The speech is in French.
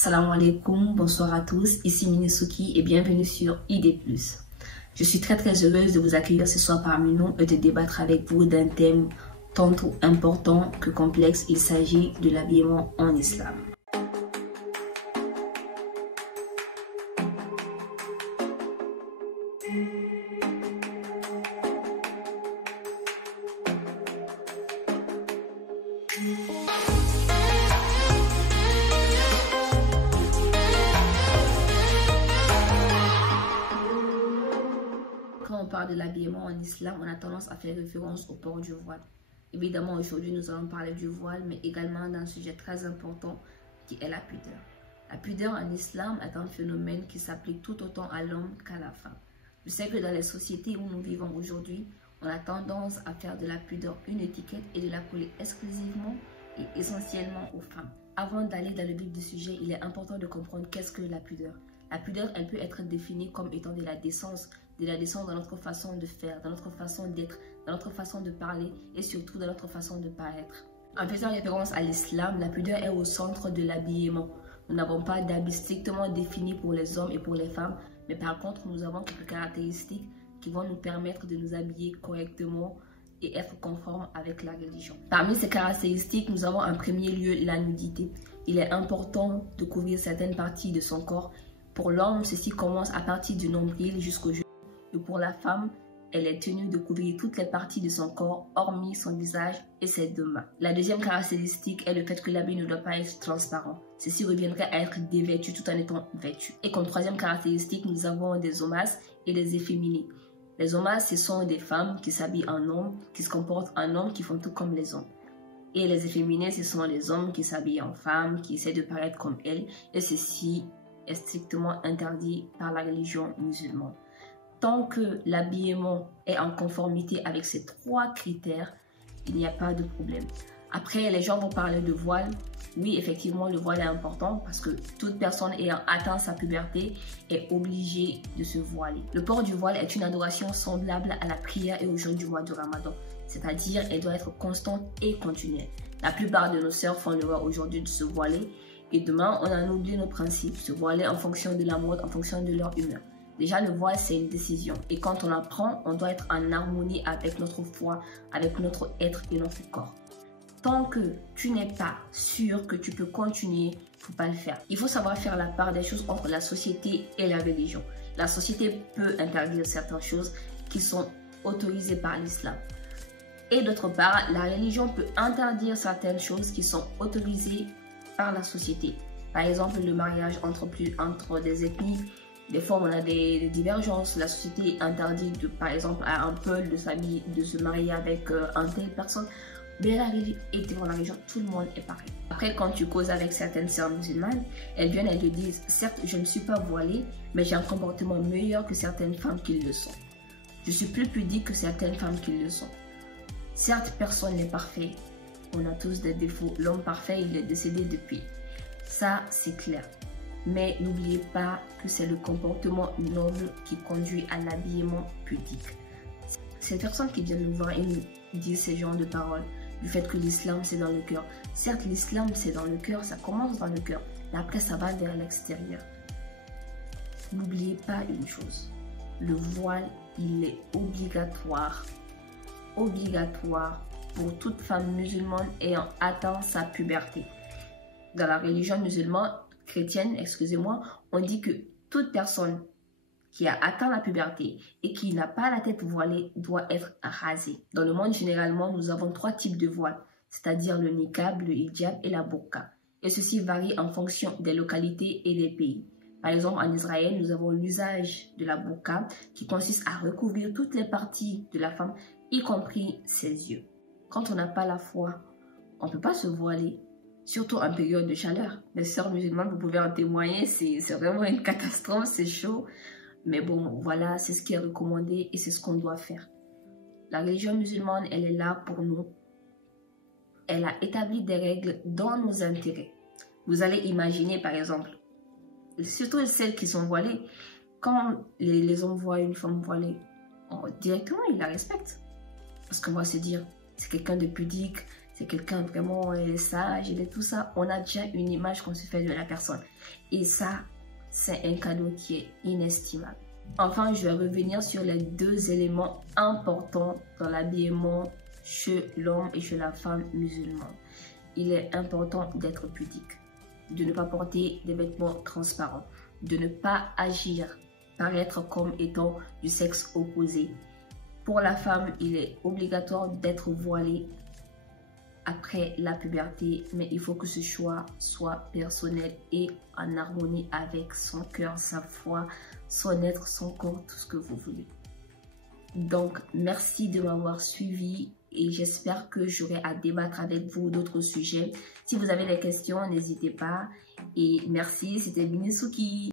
Salam alaikum, bonsoir à tous, ici Minisuki et bienvenue sur ID+. Je suis très heureuse de vous accueillir ce soir parmi nous et de débattre avec vous d'un thème tantôt important que complexe, il s'agit de l'habillement en islam. Quand on parle de l'habillement en islam, on a tendance à faire référence au port du voile. Évidemment, aujourd'hui, nous allons parler du voile, mais également d'un sujet très important qui est la pudeur. La pudeur en islam est un phénomène qui s'applique tout autant à l'homme qu'à la femme. Je sais que dans les sociétés où nous vivons aujourd'hui, on a tendance à faire de la pudeur une étiquette et de la coller exclusivement et essentiellement aux femmes. Avant d'aller dans le vif du sujet, il est important de comprendre qu'est-ce que la pudeur. La pudeur, elle peut être définie comme étant de la décence dans notre façon de faire, dans notre façon d'être, dans notre façon de parler et surtout dans notre façon de paraître. En faisant référence à l'islam, la pudeur est au centre de l'habillement. Nous n'avons pas d'habit strictement défini pour les hommes et pour les femmes, mais par contre, nous avons quelques caractéristiques qui vont nous permettre de nous habiller correctement et être conformes avec la religion. Parmi ces caractéristiques, nous avons en premier lieu la nudité. Il est important de couvrir certaines parties de son corps. Pour l'homme, ceci commence à partir du nombril jusqu'au genou. Et pour la femme, elle est tenue de couvrir toutes les parties de son corps, hormis son visage et ses deux mains. La deuxième caractéristique est le fait que l'habit ne doit pas être transparent. Ceci reviendrait à être dévêtu tout en étant vêtu. Et comme troisième caractéristique, nous avons des hommas et des efféminés. Les hommas, ce sont des femmes qui s'habillent en homme, qui se comportent en homme, qui font tout comme les hommes. Et les efféminés, ce sont les hommes qui s'habillent en femmes, qui essaient de paraître comme elles. Et ceci est strictement interdit par la religion musulmane. Tant que l'habillement est en conformité avec ces trois critères, il n'y a pas de problème. Après, les gens vont parler de voile. Oui, effectivement, le voile est important parce que toute personne ayant atteint sa puberté est obligée de se voiler. Le port du voile est une adoration semblable à la prière et au jeûne du mois du Ramadan. C'est-à-dire, elle doit être constante et continuelle. La plupart de nos sœurs font l'erreur aujourd'hui de se voiler et demain, on a oublié nos principes, se voiler en fonction de la mode, en fonction de leur humeur. Déjà, le voile, c'est une décision. Et quand on la prend, on doit être en harmonie avec notre foi, avec notre être et notre corps. Tant que tu n'es pas sûr que tu peux continuer, il ne faut pas le faire. Il faut savoir faire la part des choses entre la société et la religion. La société peut interdire certaines choses qui sont autorisées par l'islam. Et d'autre part, la religion peut interdire certaines choses qui sont autorisées par la société. Par exemple, le mariage entre des ethnies. Des fois, on a des divergences. La société interdit, par exemple, à un peuple de se marier avec une telle personne. Mais devant la religion, tout le monde est pareil. Après, quand tu causes avec certaines sœurs musulmanes, elles viennent, elles te disent, certes, je ne suis pas voilée, mais j'ai un comportement meilleur que certaines femmes qui le sont. Je suis plus pudique que certaines femmes qui le sont. Certes, personne n'est parfait. On a tous des défauts. L'homme parfait, il est décédé depuis. Ça, c'est clair. Mais n'oubliez pas que c'est le comportement noble qui conduit à l'habillement pudique. Ces personnes qui viennent nous voir et nous disent ces genres de paroles, du fait que l'islam c'est dans le cœur. Certes, l'islam c'est dans le cœur, ça commence dans le cœur, mais après ça va vers l'extérieur. N'oubliez pas une chose, le voile, il est obligatoire pour toute femme musulmane ayant atteint sa puberté. Dans la religion musulmane, chrétienne, excusez-moi, on dit que toute personne qui a atteint la puberté et qui n'a pas la tête voilée doit être rasée. Dans le monde, généralement, nous avons trois types de voiles, c'est-à-dire le niqab, le hijab et la burqa. Et ceci varie en fonction des localités et des pays. Par exemple, en Israël, nous avons l'usage de la burqa qui consiste à recouvrir toutes les parties de la femme, y compris ses yeux. Quand on n'a pas la foi, on ne peut pas se voiler. Surtout en période de chaleur. Les sœurs musulmanes, vous pouvez en témoigner, c'est vraiment une catastrophe, c'est chaud. Mais bon, voilà, c'est ce qui est recommandé et c'est ce qu'on doit faire. La religion musulmane, elle est là pour nous. Elle a établi des règles dans nos intérêts. Vous allez imaginer, par exemple, surtout celles qui sont voilées, quand les hommes voient une femme voilée, directement, ils la respectent. Parce qu'on va se dire, c'est quelqu'un de pudique, c'est quelqu'un vraiment sage et tout ça. On a déjà une image qu'on se fait de la personne. Et ça, c'est un cadeau qui est inestimable. Enfin, je vais revenir sur les 2 éléments importants dans l'habillement chez l'homme et chez la femme musulmane. Il est important d'être pudique, de ne pas porter des vêtements transparents, de ne pas agir, paraître comme étant du sexe opposé. Pour la femme, il est obligatoire d'être voilée après la puberté, mais il faut que ce choix soit personnel et en harmonie avec son cœur, sa foi, son être, son corps, tout ce que vous voulez. Donc, merci de m'avoir suivi et j'espère que j'aurai à débattre avec vous d'autres sujets. Si vous avez des questions, n'hésitez pas. Et merci, c'était Minisuki.